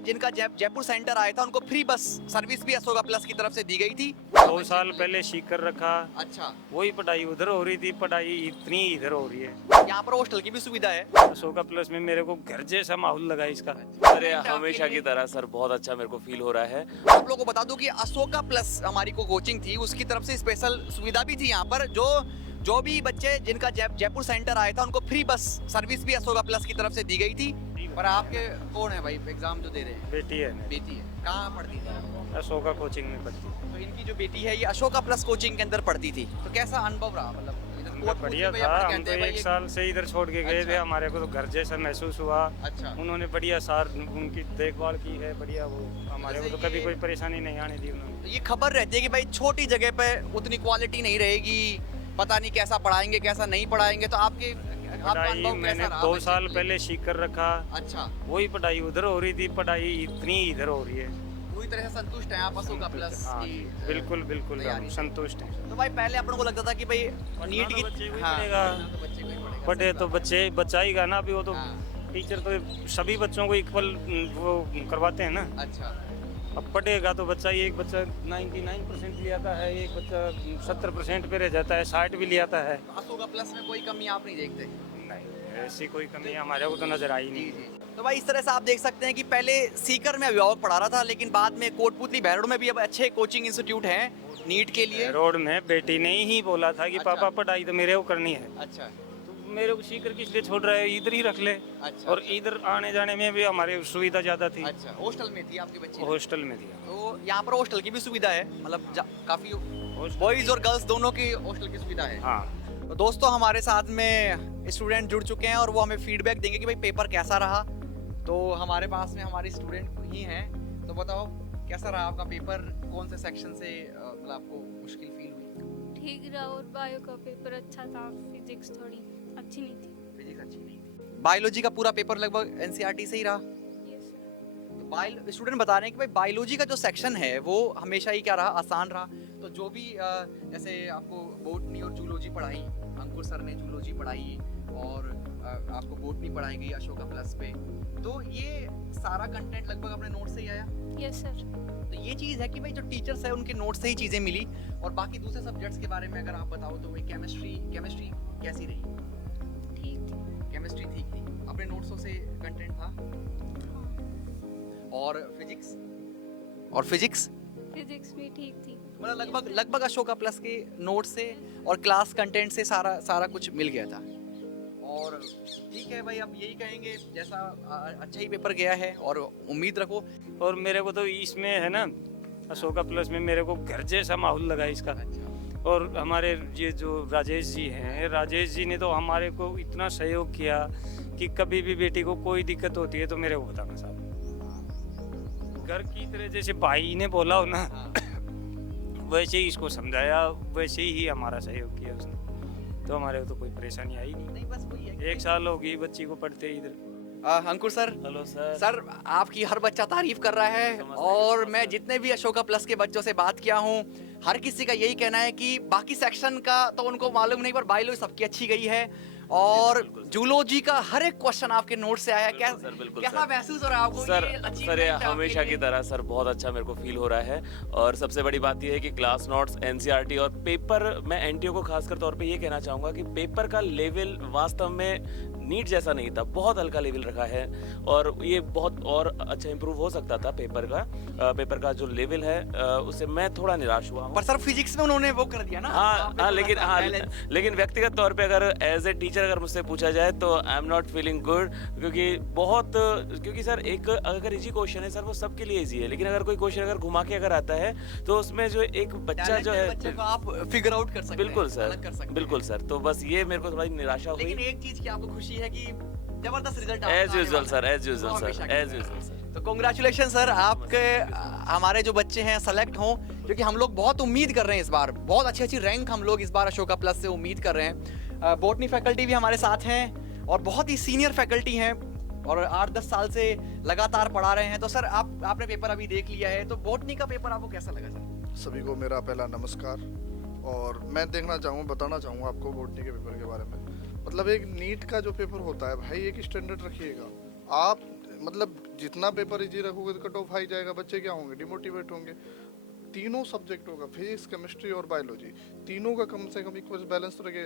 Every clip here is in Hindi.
जिनका जयपुर सेंटर आया था उनको फ्री बस सर्विस भी अशोका प्लस की तरफ से दी गई थी। 2 साल पहले सीकर रखा, अच्छा, वही पढ़ाई उधर हो रही थी, पढ़ाई इतनी इधर हो रही है। यहाँ पर हॉस्टल की भी सुविधा है। अशोका प्लस में मेरे को घर जैसा माहौल लगा इसका। अरे हमेशा की तरह सर, बहुत अच्छा मेरे को फील हो रहा है। आप लोगों को बता दूं कि अशोका प्लस हमारी को कोचिंग थी, उसकी तरफ से स्पेशल सुविधा भी थी यहाँ पर। जो भी बच्चे जिनका जयपुर सेंटर आया था उनको फ्री बस सर्विस भी अशोका प्लस की तरफ से दी गई थी। पर आपके कौन है भाई एग्जाम जो दे रहे हैं? बेटी है, बेटी है। कहाँ पढ़ती थी? अशोका कोचिंग में पढ़ती। तो इनकी जो बेटी है ये अशोका प्लस कोचिंग के अंदर पढ़ती थी, तो कैसा अनुभव रहा? मतलब उनका बढ़िया था। हम तो 1 साल से इधर छोड़ के गए थे, हमारे को तो घर जैसा महसूस हुआ। अच्छा, उन्होंने बढ़िया सार उनकी देखभाल की है, बढ़िया। वो हमारे को तो कभी कोई परेशानी नहीं आने दी उन्होंने। तो ये खबर रहती है कि भाई छोटी जगह पे उतनी क्वालिटी नहीं रहेगी, पता नहीं कैसा पढ़ाएंगे कैसा नहीं पढ़ाएंगे, तो आपका पढ़ाई अनुभव मैंने कैसा रहा? 2 साल पहले सीकर रखा, अच्छा, वही पढ़ाई उधर हो रही थी, पढ़ाई इतनी इधर हो रही है। पूरी तरह से संतुष्ट हैं आप अशोका प्लस हाँ, की? बिल्कुल बिल्कुल तैयारी से। संतुष्ट हैं। तो भाई पहले अपन को लगता था कि भाई नीट तो की बच्चे को ही हाँ, पढ़ेगा। पढ़ना तो बच्चे को ही पढ़ेगा, पढ़े सही तो बात बच्चे बचाएगा ना। अभी वो तो हाँ। टीचर तो सभी बच्चों को इक्वल वो करवाते हैं ना। है। अच्छा, अब पढ़ेगा तो बच्चा, एक बच्चा 99% ले आता है, एक बच्चा 70% पे रह जाता है, 60 भी ले आता है। अशोका प्लस में कोई कमी आप नहीं देखते? नहीं, ऐसी कोई कमी हमारे को तो नजर आई नहीं। तो भाई इस तरह से आप देख सकते हैं कि पहले सीकर में अभिभावक पढ़ा रहा था, लेकिन बाद में कोटपुतली भैरोड में भी अब अच्छे कोचिंग इंस्टीट्यूट हैं नीट के लिए। रोड में बेटी ने ही बोला था कि अच्छा। पापा पढ़ाई तो मेरे को करनी है, अच्छा, तो मेरे को सीकर किस लिए छोड़ रहा है, इधर ही रख ले। अच्छा, और इधर आने जाने में भी हमारे सुविधा ज्यादा थी। अच्छा। हॉस्टल में थी आपकी बच्ची? हॉस्टल में दिया। तो यहाँ पर हॉस्टल की भी सुविधा है, मतलब काफी हॉस्टल- बॉयज और गर्ल्स दोनों की हॉस्टल की सुविधा है। हाँ, तो दोस्तों हमारे साथ में स्टूडेंट जुड़ चुके हैं और वो हमें फीडबैक देंगे कि भाई पेपर कैसा रहा। तो हमारे पास में हमारे स्टूडेंट ही हैं, तो बताओ कैसा रहा आपका पेपर? कौन से सेक्शन से मतलब आपको मुश्किल फील हुई? ठीक रहा, और बायो का पेपर अच्छा था, फिजिक्स थोड़ी अच्छी नहीं थी। फिजिक्स अच्छी नहीं थी। बायोलॉजी का पूरा पेपर लगभग एनसीईआरटी से ही रहा। Yes sir. तो बायो स्टूडेंट बता रहे हैं कि भाई बायोलॉजी का जो सेक्शन है वो हमेशा ही क्या रहा, आसान रहा। तो जो भी जैसे आपको बोटनी और जूलॉजी पढ़ाई, अंकुर सर ने जूलॉजी पढ़ाई और आपको बोटनी पढ़ाई गई अशोका प्लस पे, तो ये सारा कंटेंट लगभग अपने नोट से ही आया। Yes sir. तो ये चीज़ है कि भाई जो टीचर्स है उनके नोट से ही चीज़ें मिली। और बाकी दूसरे सब्जेक्ट्स के बारे में अगर आप बताओ तो भाई केमिस्ट्री कैसी रही? ठीक थी। केमिस्ट्री ठीक थी, अपने नोट्सों से कंटेंट था। और फिजिक्स फिजिक्स भी ठीक थी। मतलब लगभग अशोका प्लस के नोट से और क्लास कंटेंट से सारा कुछ मिल गया था। और ठीक है भाई, अब यही कहेंगे जैसा अच्छा ही पेपर गया है और उम्मीद रखो। और मेरे को तो इसमें है ना, अशोका प्लस में मेरे को घर जैसा माहौल लगा इसका। अच्छा, और हमारे ये जो राजेश जी हैं, राजेश जी ने तो हमारे को इतना सहयोग किया कि कभी भी बेटी को कोई दिक्कत होती है तो मेरे को बताना साहब। घर की तरह जैसे भाई ने बोला हो ना, हाँ। वैसे ही इसको समझाया, वैसे ही हमारा सहयोग किया उसने, तो हमारे को तो कोई परेशानी आई नहीं। नहीं बस वही है 1 साल हो गई बच्ची को पढ़ते इधर। अंकुर सर, हेलो सर। सर आपकी हर बच्चा तारीफ कर रहा है और मैं जितने भी अशोका प्लस के बच्चों से बात किया हूँ, हर किसी का यही कहना है कि बाकी सेक्शन का तो उनको मालूम नहीं, पर बायोलॉजी सबकी अच्छी गई है। और जूलॉजी का हर एक क्वेश्चन आपके नोट से आया। बिल्कुल सर, बिल्कुल कैसा सर। महसूस हो रहा है आपको? सर ये सर achievement ये है आपके हमेशा लिए? की तरह सर, बहुत अच्छा मेरे को फील हो रहा है। और सबसे बड़ी बात यह है कि क्लास नोट्स, एनसीईआरटी और पेपर, मैं एनटीओ को खासकर तौर पे ये कहना चाहूँगा कि पेपर का लेवल वास्तव में नीट जैसा नहीं था, बहुत हल्का लेवल रखा है। और ये बहुत और अच्छा इंप्रूव हो सकता था पेपर का जो लेवल है, उससे मैं थोड़ा निराश हुआ हूँ। पर सर फिजिक्स में उन्होंने वो कर दिया ना। हाँ, लेकिन व्यक्तिगत तौर पे अगर एज ए टीचर अगर मुझसे पूछा जाए तो I am not feeling good, क्योंकि सर एक अगर इजी क्वेश्चन है सर, वो सबके लिए इजी है, लेकिन अगर कोई क्वेश्चन अगर घुमा के अगर आता है तो उसमें जो एक बच्चा जो है, बच्चे को आप फिगर आउट कर सकते हैं, बिल्कुल अलग सर, कर सकते हैं। बिल्कुल सर। तो बस ये मेरे को थोड़ी निराशा हुई। लेकिन एक चीज की आपको खुशी है कि जबरदस्त result as usual sir, as usual sir. तो कांग्रेचुलेशन सर, आपके हमारे जो बच्चे हैं सेलेक्ट हों, क्योंकि हम लोग बहुत उम्मीद कर रहे हैं इस बार, बहुत अच्छी अच्छी रैंक हम लोग इस बार अशोका प्लस से उम्मीद कर रहे हैं। बोटनी फैकल्टी भी हमारे साथ हैं और बहुत ही सीनियर फैकल्टी हैं और 8-10 साल से लगातार पढ़ा रहे हैं। तो सर आपने पेपर अभी देख लिया है, तो बोटनी का पेपर आपको कैसा लगा सर? सभी को मेरा पहला नमस्कार। और मैं बताना चाहूँगा आपको बोटनी के पेपर के बारे में। मतलब एक नीट का जो पेपर होता है भाई, एक स्टैंडर्ड रखिएगा आप। मतलब जितना पेपर इजी रखोगे तो कट ऑफ हाई जाएगा, बच्चे क्या होंगे, डिमोटिवेट होंगे। तीनों सब्जेक्टों का, फिजिक्स, केमिस्ट्री और बायोलॉजी, तीनों का कम से कम इक्वल बैलेंस तो रखे।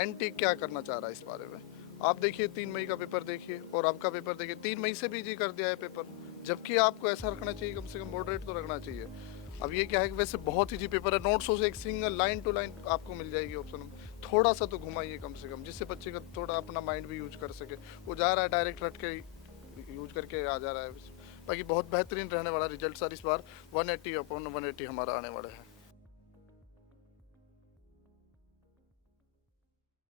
एनटी क्या करना चाह रहा है इस बारे में, आप देखिए 3 मई का पेपर देखिए और आपका पेपर देखिए, 3 मई से भी इजी कर दिया है पेपर, जबकि आपको ऐसा रखना चाहिए, कम से कम मॉडरेट तो रखना चाहिए। अब ये क्या है कि वैसे बहुत इजी पेपर है, नोट्सों से एक सिंगल लाइन टू लाइन आपको मिल जाएगी ऑप्शन में, थोड़ा सा तो घुमाइए कम से कम, जिससे बच्चे का थोड़ा अपना माइंड भी यूज कर सके। वो जा रहा है डायरेक्ट रट के यूज करके आ जा रहा है। बाकी बहुत बेहतरीन रहने वाला रिजल्ट सर इस बार, 180 अपॉन 180 हमारा आने वाला है।